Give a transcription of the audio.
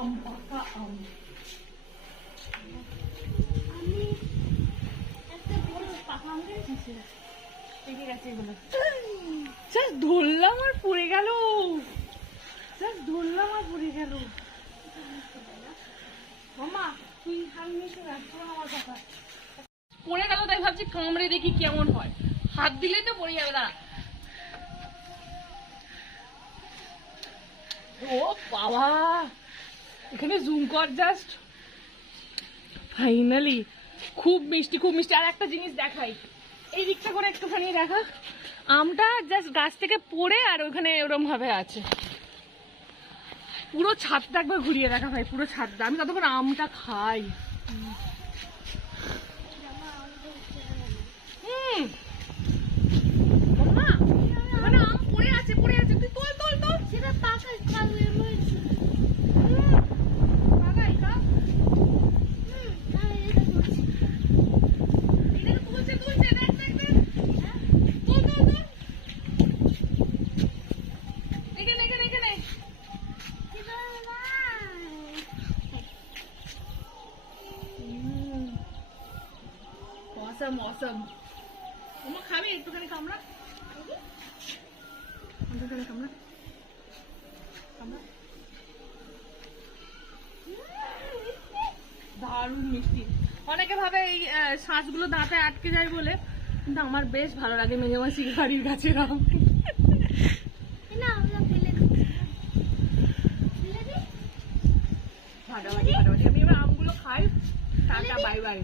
আম, পাকা আম। আমি একটা বড় পাকা আম খেয়েছি। পেকে গেছে এগুলো। জাস্ট ধরলাম আর পড়ে গেল। জাস্ট ধরলাম আর পড়ে গেল। মামা তুই আমি নিচে রাখছো আমার কথা। পড়ে গেল তাই ভাবছি কামড়ে দেখি কেমন হয়। হাত দিলে তো পড়ে যাবে না। ও বাবা, এখানে জুম কর জাস্ট। ফাইনালি খুব মিষ্টি, খুব মিষ্টি। আর একটা জিনিস দেখাই, এই দিকটা করে একটুখানি দেখা। আমটা জাস্ট গাছ থেকে পড়ে আর ওখানে ওরম ভাবে আছে। পুরো ছাদটা একবার ঘুরিয়ে দেখা ভাই, পুরো ছাদটা। আমি ততক্ষণ আমটা খাই। মাম্মা, ওখানে আম পড়ে আছে, পড়ে আছে। তুই তোল তোল তোল। সেটা পাকা কালো হয়েছে। পাকাই খা। আমি এটা করছি। এখানে তুলছে তুলছে, দেখ দেখ দেখ। তোল তোল তোল। এখানে এখানে এখানে। অসম অসম। মামা খাবি একটুখানি কামড়া? একটুখানি কামড়া কামড়া। দারুণ মিষ্টি। অনেকে ভাবে এই শাঁসগুলো দাঁতে আটকে যায় বলে, কিন্তু আমার বেশ ভালো লাগে মেঘমাসি বাড়ির গাছের আম। না আমরা ফেলে দিই। ফেলে দিই। ফাটাফাটি ফাটাফাটি। আমি এবার আমগুলো খাই। Tata, bye bye.